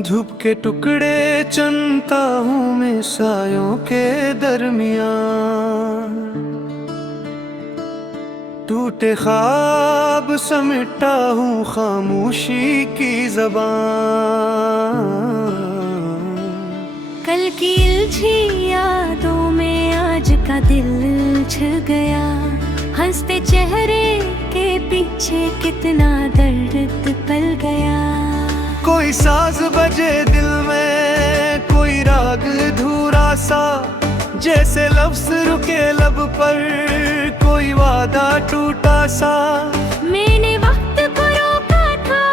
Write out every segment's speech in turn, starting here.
धूप के टुकड़े चुनता हूँ मैं सायों के दरमियान, टूटे ख्वाब समेटता हूँ खामोशी की ज़बान। कल की उलझी यादों में आज का दिल छल गया, हंसते चेहरे के पीछे कितना दर्द पल गया। कोई साज बजे दिल में, कोई राग धूरा सा, जैसे लफ्ज रुके लब पर, कोई वादा टूटा सा। मैंने वक्त को रोका था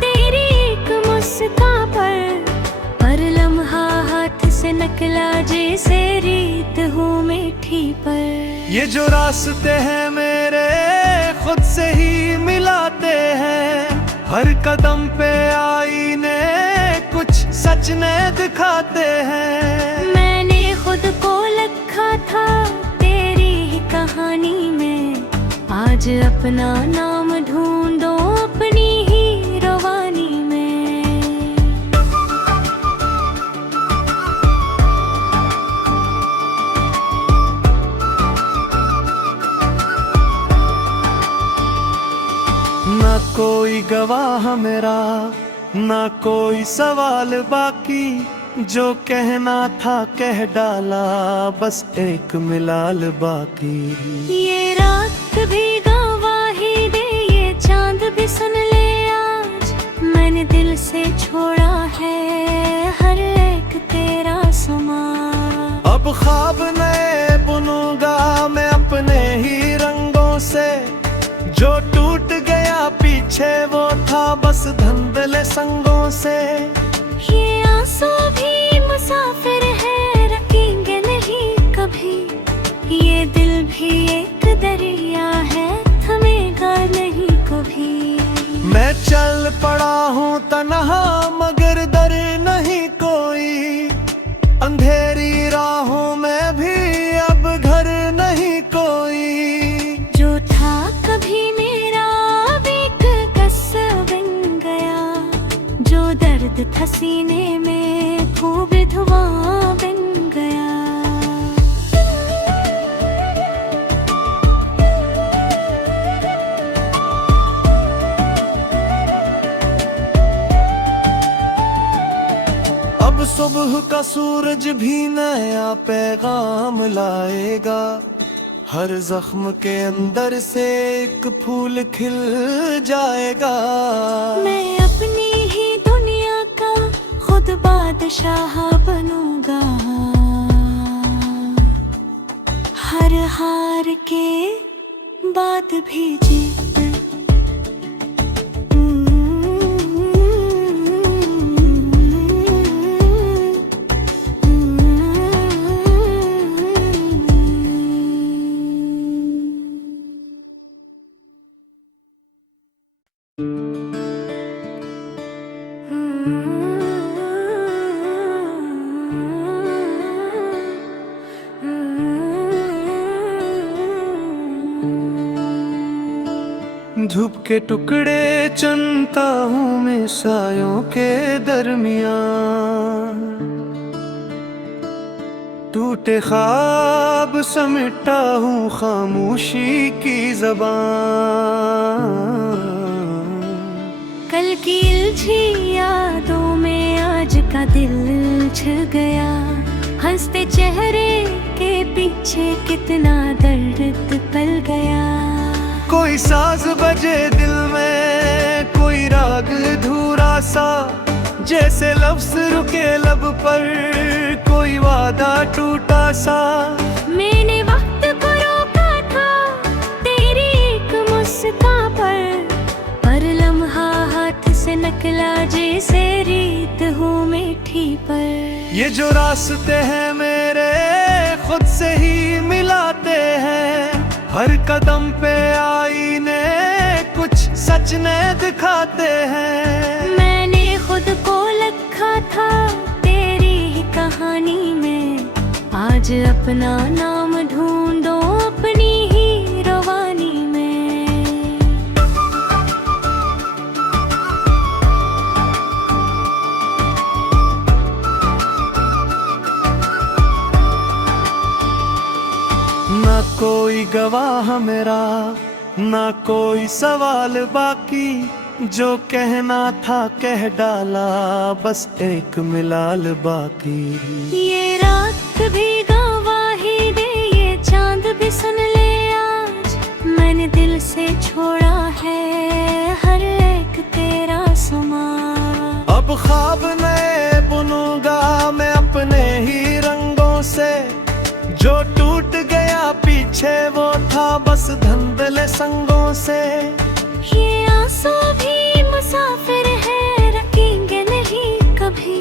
तेरी एक मुस्कान पर लम्हा हाथ से निकला जैसे रीत हूँ मीठी पर। ये जो रास्ते हैं मेरे खुद से ही मिलाते हैं, हर कदम पे आईने कुछ सच ने दिखाते हैं। मैंने खुद को लिखा था तेरी ही कहानी में, आज अपना नाम ढूंढो अपनी ही रवानी में। ना कोई गवाह मेरा, ना कोई सवाल बाकी, जो कहना था कह डाला, बस एक मिलाल बाकी। ये रात भी गवाही दे, ये चांद भी सुन ले आज, मैंने दिल से छोड़ा है हर एक तेरा समा। अब ख्वाब नए बुनूंगा मैं अपने ही रंगों से, जो टूट गया पीछे वो था बस धुंधले संगों से। ये आंसू भी मुसाफिर है, रुकेंगे नहीं कभी, ये दिल भी एक दरिया है, थमेगा नहीं कभी। मैं चल पड़ा हूँ तन्हा मगर डर नहीं कोई, अंधेरी राहों में भी अब घर नहीं कोई। जो था कभी मेरा अब एक कस्सा बन गया, जो दर्द था सीने में खूब धुआं बन गया। अब सुबह का सूरज भी नया पैगाम लाएगा, हर जख्म के अंदर से एक फूल खिल जाएगा। मैं अपनी ही दुनिया का खुद बादशाह बनूंगा, हर हार के बाद भी जीत। धूप के टुकड़े चुनता हूँ मैं सायों के दरमियान, टूटे ख्वाब समेटता हूँ खामोशी की ज़बान। कल की उलझी यादों में आज का दिल छल गया, हंसते चेहरे के पीछे कितना दर्द पल गया। कोई साज बजे दिल में, कोई राग धूरा सा, जैसे लफ्ज रुके लब पर, कोई वादा टूटा सा। मैंने वक्त को रोका था तेरी एक मुस्कान पर लम्हा हाथ से निकला जैसे रीत हूँ मीठी पर। ये जो रास्ते हैं मेरे खुद से ही मिलाते हैं, हर कदम पे आईने कुछ सच ने दिखाते हैं। मैंने खुद को लिखा था तेरी ही कहानी में, आज आज अपना नाम ढूंढो अपनी ही रवानी में। ना कोई गवाह मेरा, ना कोई सवाल बाकी, जो कहना था कह डाला, बस एक मिलाल बाकी। ये रात भी गवाही दे, ये चांद भी सुन ले आज, मैंने दिल से छोड़ा है हर एक तेरा समा। अब ख्वाब नए बुनूंगा मैं अपने ही रंगों से, जो टूट गया पीछे वो था बस धुंधले संगों से। ये आंसू भी मुसाफिर है, रुकेंगे नहीं कभी,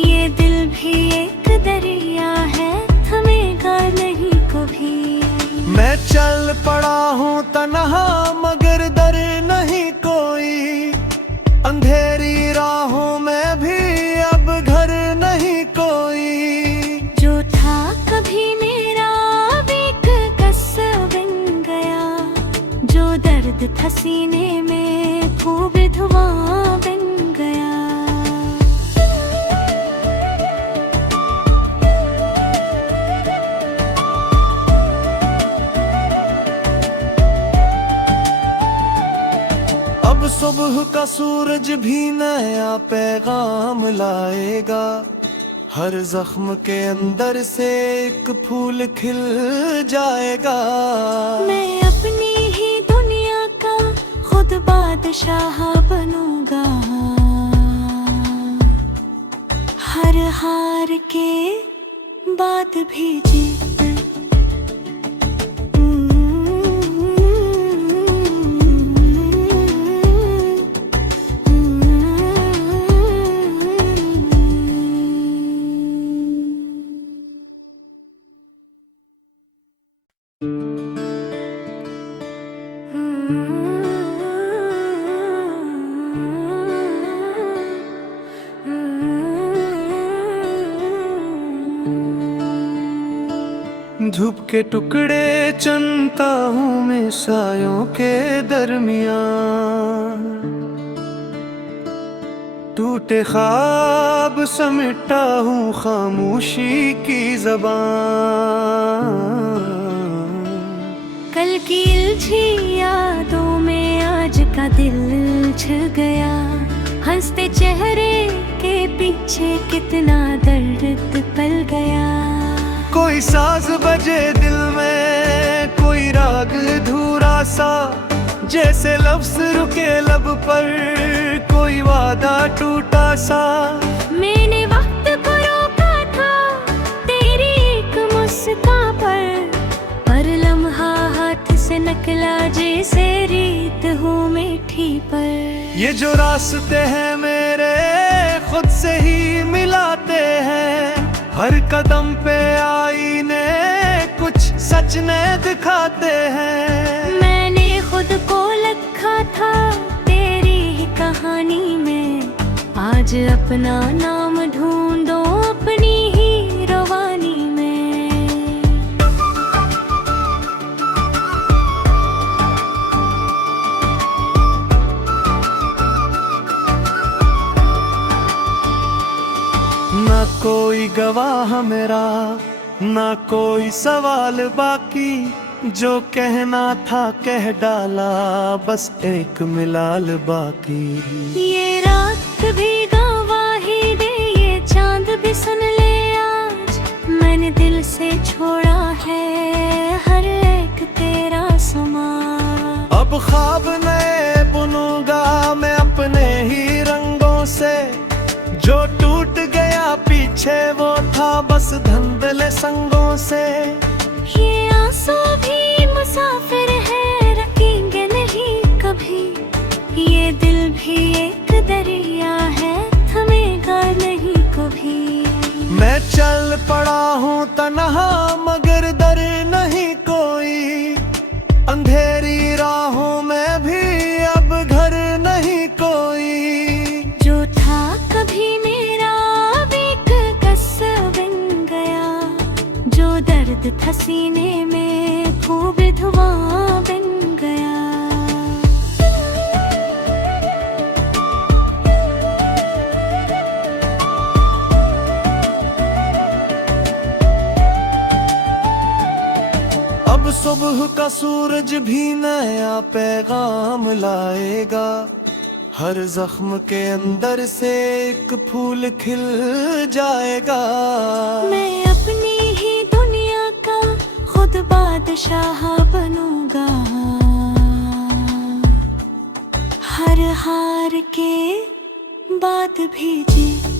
ये दिल भी एक दरिया है, थमेगा नहीं कभी। मैं चल पड़ा हूँ तन्हा मगर डर नहीं कोई, अंधेरी राहों में भी अब घर नहीं कोई। जो था कभी मेरा अब एक कस्सा बन गया, जो दर्द था सीने में खूब धुआं बन गया। अब सुबह का सूरज भी नया पैगाम लाएगा, हर जख्म के अंदर से एक फूल खिल जाएगा। मैं अपनी ही दुनिया का खुद बादशाह बनूंगा, हर हार के बाद भी जीत। धूप के टुकड़े चुनता हूँ मैं सायों के दरमियान, टूटे ख्वाब समेटा हूँ खामोशी की ज़बान। कल की उलझी यादों में आज का दिल छिल गया, हंसते चेहरे के पीछे कितना दर्द पल गया। कोई साज बजे दिल में, कोई राग धूरा सा, जैसे लफ्ज रुके लब पर, कोई वादा टूटा सा। मैंने वक्त को रोका था तेरी एक मुस्कान पर लम्हा हाथ से निकला जैसे रीत हो मीठी पर। ये जो रास्ते हैं मेरे खुद से ही मिलाते हैं, हर कदम पे आईने कुछ सच ने दिखाते हैं। मैंने खुद को लिखा था तेरी ही कहानी में, आज अपना नाम ढूंढो अपनी ही रवानी में। ना कोई गवाह मेरा, ना कोई सवाल बाकी, जो कहना था कह डाला, बस एक मिलाल बाकी। ये रात भी गवाही दे, ये चांद भी सुन ले आज, मैंने दिल से छोड़ा है हर एक तेरा समा। अब ख्वाब नए बुनूंगा मैं अपने ही रंगों से, जो टूट गया पीछे वो था बस धुंधले संगों से। ये आंसू भी मुसाफिर है, रुकेंगे नहीं कभी, ये दिल भी एक दरिया है, थमेगा नहीं कभी। मैं चल पड़ा हूँ तन्हा मगर डर नहीं कोई, अंधेरी राहों में भी अब घर नहीं कोई। जो था कभी मेरा अब एक कस्सा बन गया, था सीने में, खूब धुआं बन गया। अब सुबह का सूरज भी नया पैगाम लाएगा, हर जख्म के अंदर से एक फूल खिल जाएगा। मैं अपनी ही दुनिया का खुद बादशाह बनूंगा, हर हार के बाद भी जीत।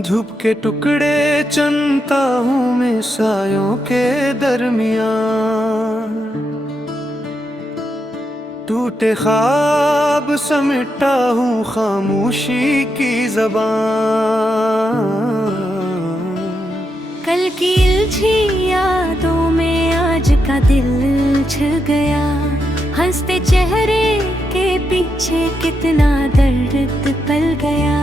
धूप के टुकड़े चुनता हूँ मैं सायों के दरमियान, टूटे ख्वाब समेटता हूँ खामोशी की ज़बान। कल की उलझी यादों में आज का दिल छिल गया, हंसते चेहरे के पीछे कितना दर्द पल गया।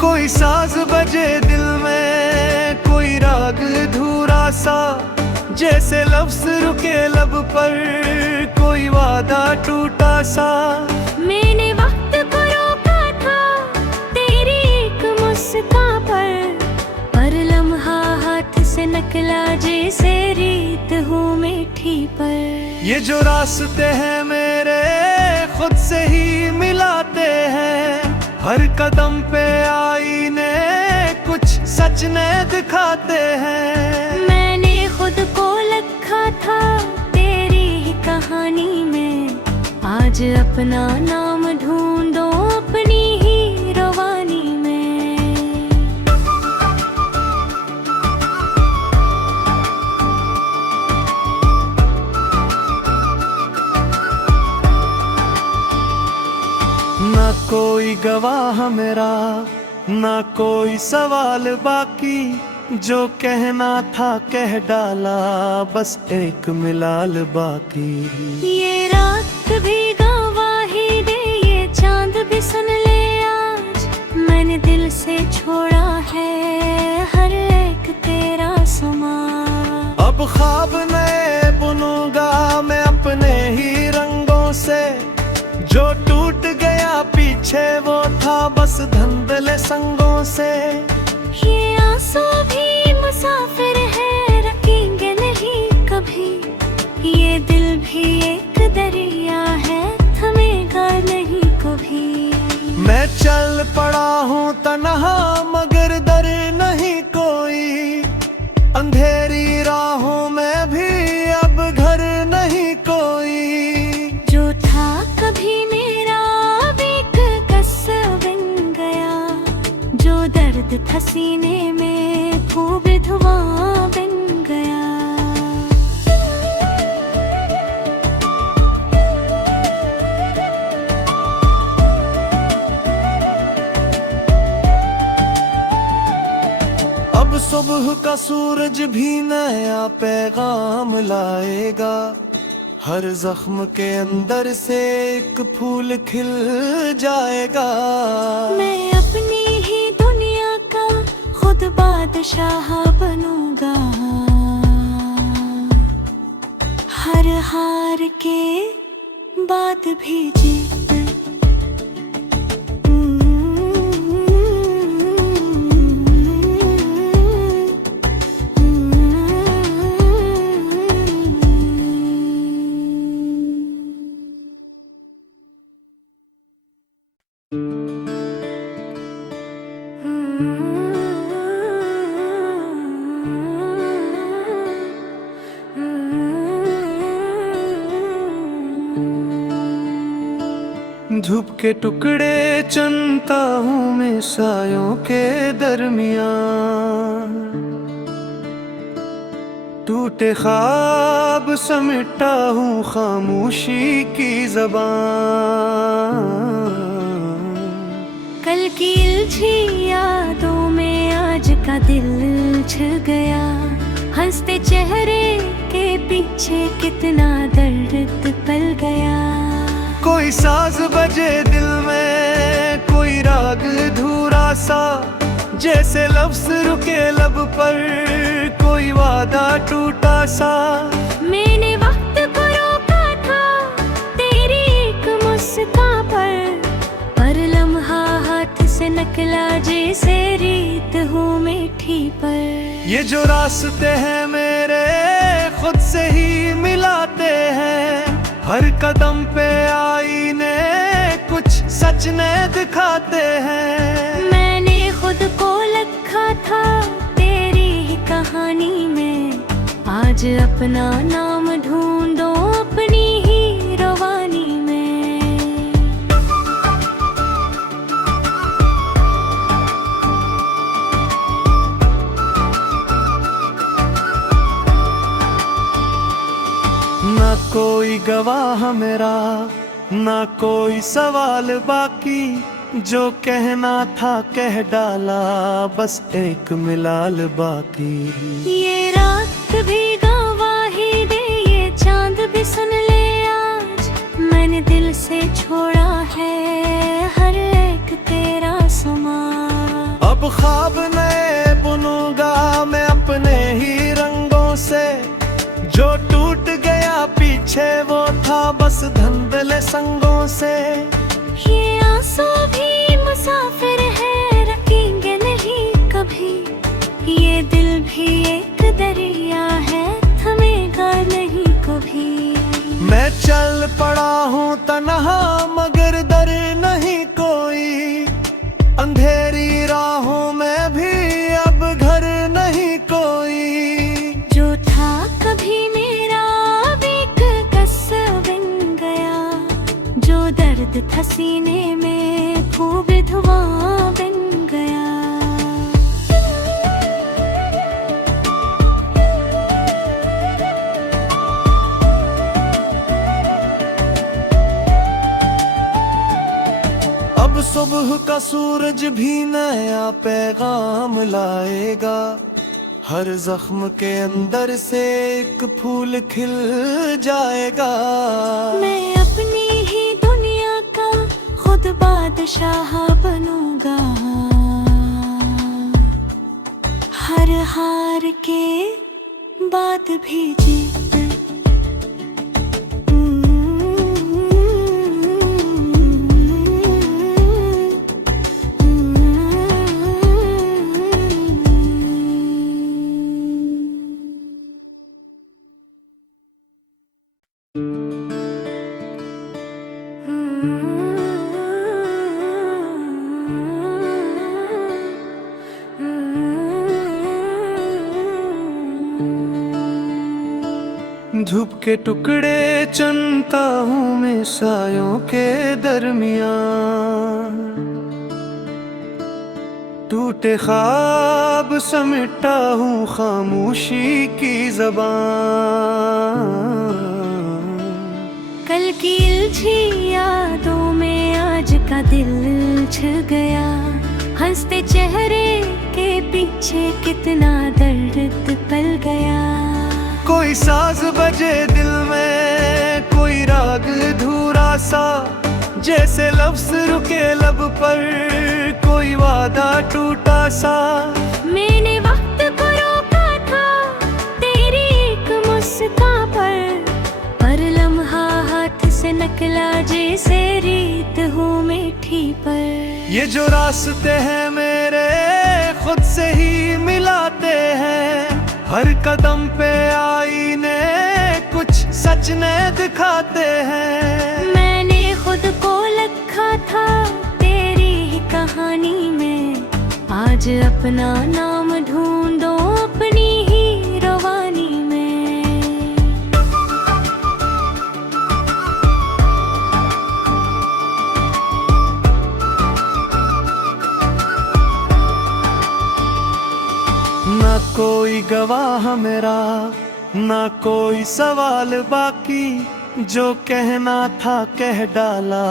कोई साज बजे दिल में, कोई राग धूरा सा, जैसे लफ्ज रुके लब पर, कोई वादा टूटा सा। मैंने वक्त को रोका था तेरी एक मुस्कान पर लम्हा हाथ से निकला जैसे रीत हूँ मीठी पर। ये जो रास्ते हैं मेरे खुद से ही मिलाते हैं, हर कदम पे आईने कुछ सच ने दिखाते हैं। मैंने खुद को लिखा था तेरी ही कहानी में, आज अपना नाम ढूंढो अपनी ही रवानी में। ना कोई गवाह मेरा, ना कोई सवाल बाकी, जो कहना था कह डाला, बस एक मिलाल बाकी। ये रात भी गवाही दे, ये चांद भी सुन ले आज, मैंने दिल से छोड़ा है हर एक तेरा समा। अब ख्वाब नए बुनूंगा मैं अपने ही रंगों से, जो टूट गया पीछे वो था बस धुंधले संगों से। ये आंसू भी मुसाफिर है, रुकेंगे नहीं कभी, ये दिल भी एक दरिया है, थमेगा नहीं कभी। मैं चल पड़ा हूँ तन्हा मगर डर नहीं कोई, अंधेरी राहों में भी अब घर नहीं कोई। जो था कभी मेरा अब एक किस्सा बन गया, जो दर्द था सीने में खूब धुआं बन गया। अब सुबह का सूरज भी नया पैगाम लाएगा, हर जख्म के अंदर से एक फूल खिल जाएगा। मैं अपनी ही दुनिया का खुद बादशाह बनूंगा, हर हार के बाद भी जीत। धूप के टुकड़े चुनता हूँ मैं सायों के दरमियान, टूटे ख्वाब समेटा हूँ खामोशी की ज़बान। कल की उलझी यादों में आज का दिल उलझ गया। हंसते चेहरे के पीछे कितना दर्द पल गया। कोई साज बजे दिल में, कोई राग धूरा सा, जैसे लफ्ज रुके लब पर, कोई वादा टूटा सा। मैंने वक्त को रोका था तेरी एक मुस्कान पर लम्हा हाथ से निकला जैसे रीत हूँ मीठी पर। ये जो रास्ते हैं मेरे खुद से ही मिलाते हैं, हर कदम पे आईने कुछ सच ने दिखाते हैं। मैंने खुद को लिखा था तेरी ही कहानी में, आज अपना नाम ढूंढो अपनी ही रवानी में। ना कोई गवाह मेरा, ना कोई सवाल बाकी, जो कहना था कह डाला, बस एक मिलाल बाकी। ये रात भी गवाही दे, ये चांद भी सुन ले आज, मैंने दिल से छोड़ा है हर एक तेरा समा। अब ख्वाब नए बुनूंगा मैं अपने ही रंगों से, जो टूट गया पीछे वो था बस धुंधले संगों से। ये आंसू भी मुसाफिर है, रखेंगे नहीं कभी, ये दिल भी एक दरिया है, थमेगा नहीं कभी। मैं चल पड़ा हूँ तन्हा मगर डर नहीं कोई, अंधेरी राहों में भी अब घर नहीं कोई। जो था कभी मेरा अब एक किस्सा बन गया, जो दर्द था सीने में खूब धुआं बन गया। अब सुबह का सूरज भी नया पैगाम लाएगा, हर जख्म के अंदर से एक फूल खिल जाएगा। मैं अपनी ही दुनिया का खुद बादशाह बनूंगा, हर हार के बाद भी जीत। धूप के टुकड़े चुनता हूँ मैं सायों के दरमियान, टूटे ख्वाब समेटा हूँ खामोशी की ज़बान। कल की उलझी यादों में आज का दिल उलझ गया। हंसते चेहरे के पीछे कितना दर्द पल गया। कोई साज बजे दिल में, कोई राग धूरा सा, जैसे लफ्ज रुके लब पर, कोई वादा टूटा सा। मैंने वक्त को रोका था तेरी एक मुस्कान पर लम्हा हाथ से निकला जैसे रीत हूँ मीठी पर। ये जो रास्ते हैं मेरे खुद से ही मिलाते हैं, हर कदम पे आईने कुछ सच ने दिखाते हैं। मैंने खुद को लिखा था तेरी ही कहानी में, आज अपना नाम ढूंढो अपनी ही रवानी में। ना कोई गवाह मेरा, ना कोई सवाल बाकी, जो कहना था कह डाला,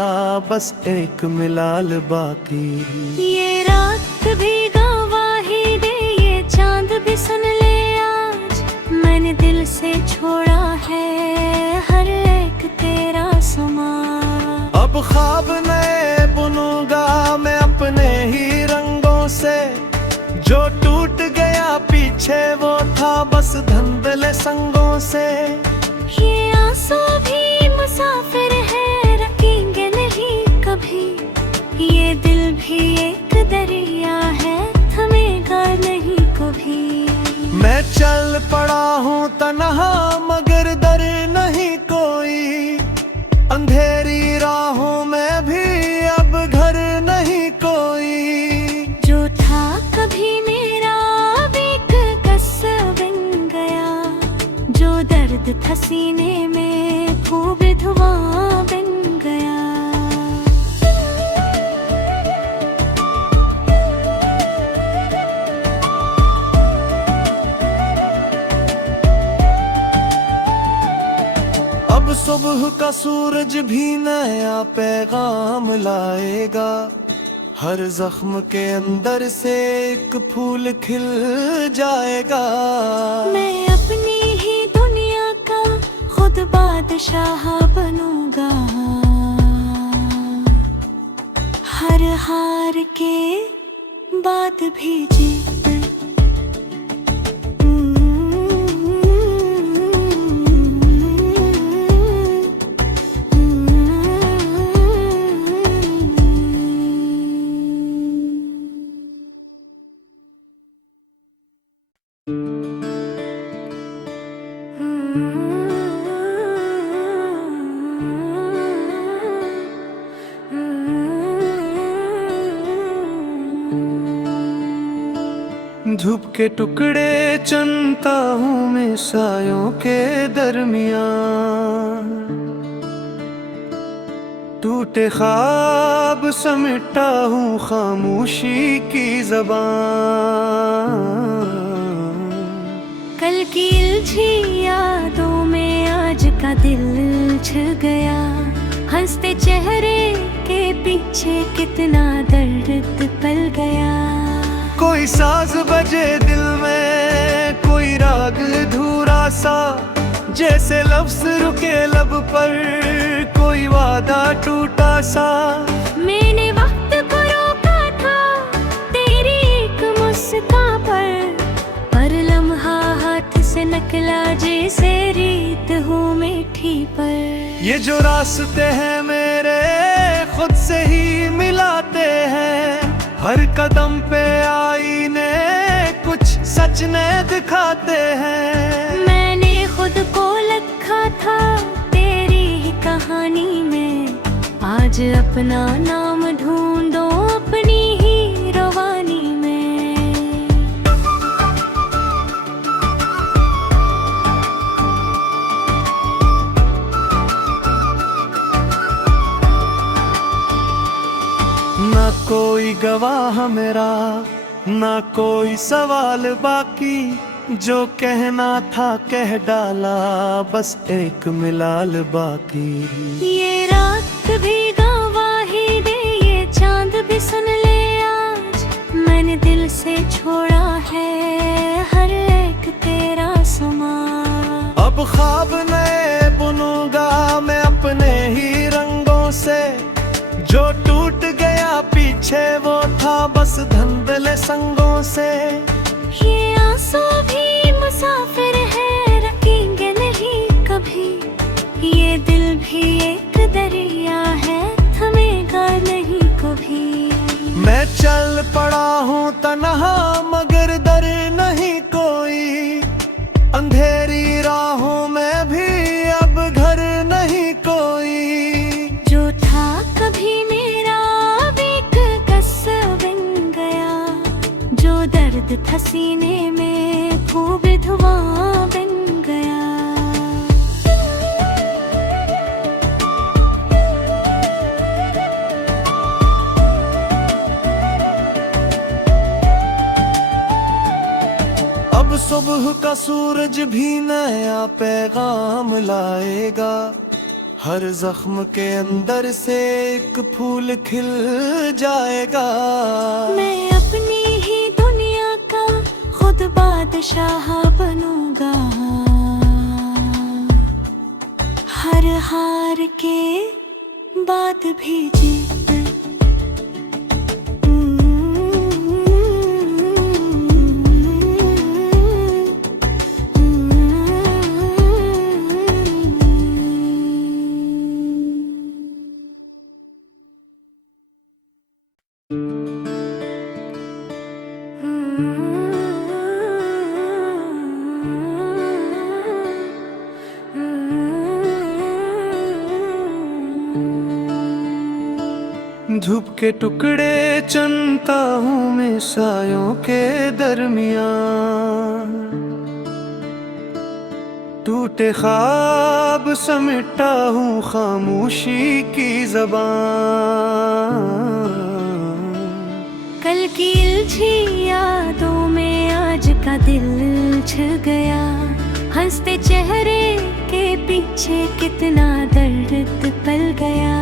बस एक मिलाल बाकी। ये रात भी गवाही दे, ये चांद भी सुन ले आज, मैंने दिल से छोड़ा है हर एक तेरा समा। अब ख्वाब नए बुनूंगा मैं अपने ही रंगों से, जो टूट गया पीछे वो था बस धुंधले संगों से। ये आंसू भी मुसाफिर है, रखेंगे नहीं कभी, ये दिल भी एक दरिया है, थमेगा नहीं कभी। मैं चल पड़ा हूँ तन्हा मगर डर नहीं कोई, अंधेरी राहों में भी अब घर नहीं कोई। जो था कभी मेरा अब एक किस्सा बन गया, जो दर्द था सीने में खूब धुआं बन गया। अब सुबह का सूरज भी नया पैगाम लाएगा, हर जख्म के अंदर से एक फूल खिल जाएगा। मैं अपनी ही दुनिया का खुद बादशाह बनूंगा, हर हार के बाद भी जीत। धूप के टुकड़े चुनता हूँ मैं सायों के दरमियान, टूटे ख्वाब समेटा हूँ खामोशी की ज़बान। कल की उलझी यादों में आज का दिल छिल गया, हंसते चेहरे के पीछे कितना दर्द पल गया। कोई साज बजे दिल में, कोई राग धूरा सा, जैसे लफ्ज रुके लब पर, कोई वादा टूटा सा। मैंने वक्त को रोका था तेरी एक मुस्कान पर लम्हा हाथ से निकला जैसे रीत हूँ मीठी पर। ये जो रास्ते हैं मेरे खुद से ही मिलाते हैं, हर कदम पे आईने कुछ सच ने दिखाते हैं। मैंने खुद को लिखा था तेरी ही कहानी में, आज अपना नाम ढूंढो अपनी ही रवानी में। ना कोई गवाह मेरा, ना कोई सवाल बाकी, जो कहना था कह डाला, बस एक मिलाल बाकी। ये रात भी गवाही दे, ये चांद भी सुन ले आज, मैंने दिल से छोड़ा है हर एक तेरा समा। अब ख्वाब नए बुनूंगा मैं अपने ही रंगों से, जो टूट गया पीछे वो था बस धुंधले संगों से। ये आंसू भी मुसाफिर है, रखेंगे नहीं कभी, ये दिल भी एक दरिया है, थमेगा नहीं कभी। मैं चल पड़ा हूँ तन्हा मगर डर नहीं कोई, अंधेरी राहों में भी अब घर नहीं कोई। जो था कभी मेरा अब एक किस्सा बन गया, जो दर्द था सीने में खूब धुआं बन गया। अब सुबह का सूरज भी नया पैगाम लाएगा, हर जख्म के अंदर से एक फूल खिल जाएगा। मैं अपनी ही दुनिया का खुद बादशाह बनूंगा, हर हार के बाद भी जीत। धूप के टुकड़े चुनता हूँ मैं सायों के दरमियान, टूटे ख्वाब समेटता हूँ खामोशी की ज़बान। कल की उलझी यादों में आज का दिल छिल गया, हंसते चेहरे के पीछे कितना दर्द पल गया।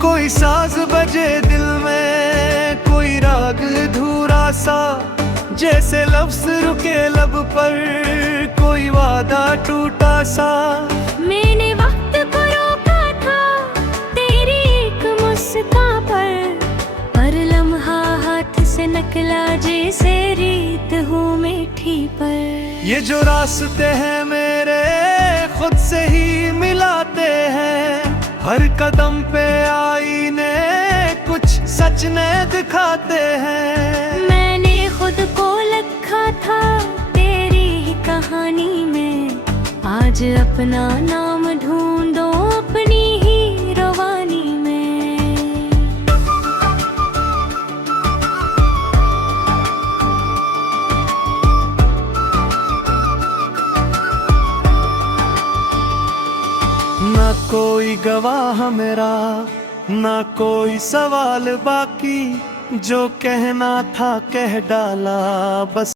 कोई साज बजे दिल में, कोई राग धूरा सा, जैसे लफ्ज रुके लब पर, कोई वादा टूटा सा। मैंने वक्त को रोका था तेरी एक मुस्कान पर लम्हा हाथ से नकला जैसे रीत हूँ मीठी पर। ये जो रास्ते हैं मेरे खुद से ही मिलाते हैं, हर कदम पे आईने कुछ सच ने दिखाते हैं। मैंने खुद को लिखा था तेरी ही कहानी में, आज अपना नाम ढूंढो अपनी ही रवानी में। ना कोई गवाह मेरा, ना कोई सवाल बाकी, जो कहना था कह डाला बस।